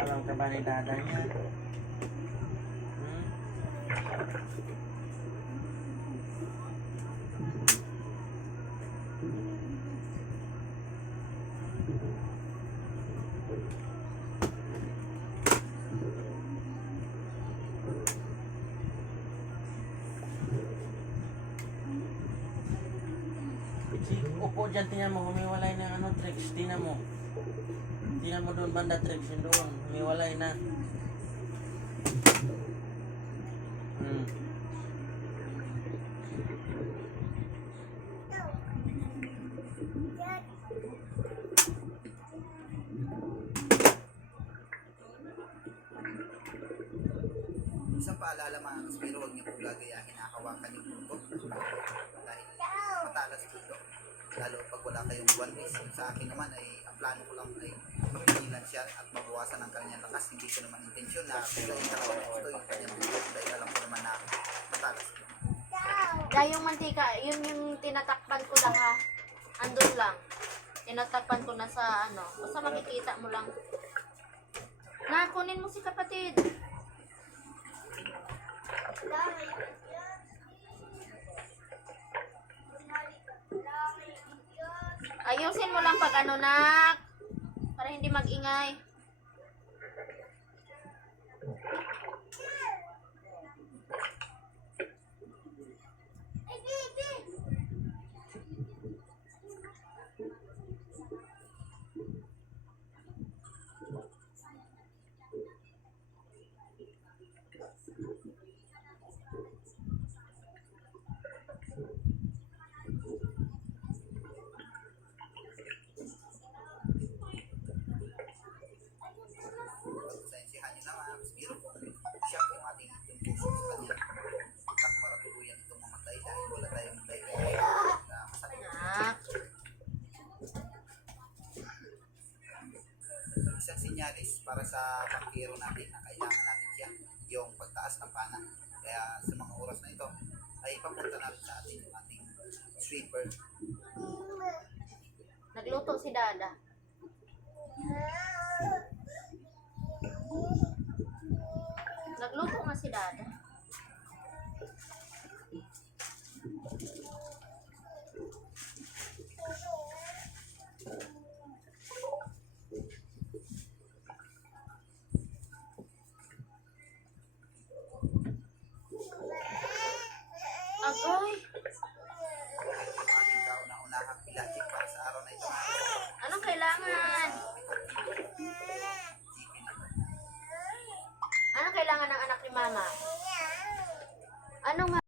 Alam ka ba ni Dada niya? Hmm? Upo dyan, tingnan mo, humiwalay na ano, tricks, tingnan mo. Tingnan mo doon, banda tricks, yun doon, humiwalay na. Hmm. Isang paalala mga kaspiro, huwag niyo pong gagayahin na hawakan yung puto dahil matalas po ito, lalo pag wala kayong one piece. Sa akin naman ay ang plano ko lang ay mapigilan siya at mabawasan ang kanyang lakas. Hindi ko naman intensyon na biglayin na ako ito yung kanyang puto dahil alam ko naman na matalas ito. Dahil yung mantika, yun yung tinatakpan ko lang ha. Andun lang. Tinatakpan ko na sa ano. Basta makikita mo lang. Na, kunin mo si kapatid. Ayusin mo lang pag ano, nak. Para hindi mag-ingay. Sensihan niyo na mga kaspiro, siya po ang ating intuition sa kanya tak para tuluyan itong mamatay dahil wala tayong dahil na masakit. Nak. Isang sinyalis para sa vampiro natin na kailangan natin siya, yung pagtaas ng pana. Kaya sa mga oras na ito ay papunta natin sa atin yung ating sweeper. Nagluto si Dada. Nagluto nga si Dada. Agoy! Yung ating kauna-unahang pilachik para sa araw na ito. Anong kailangan? Anong kailangan ng anak ni Mama? Ano nga?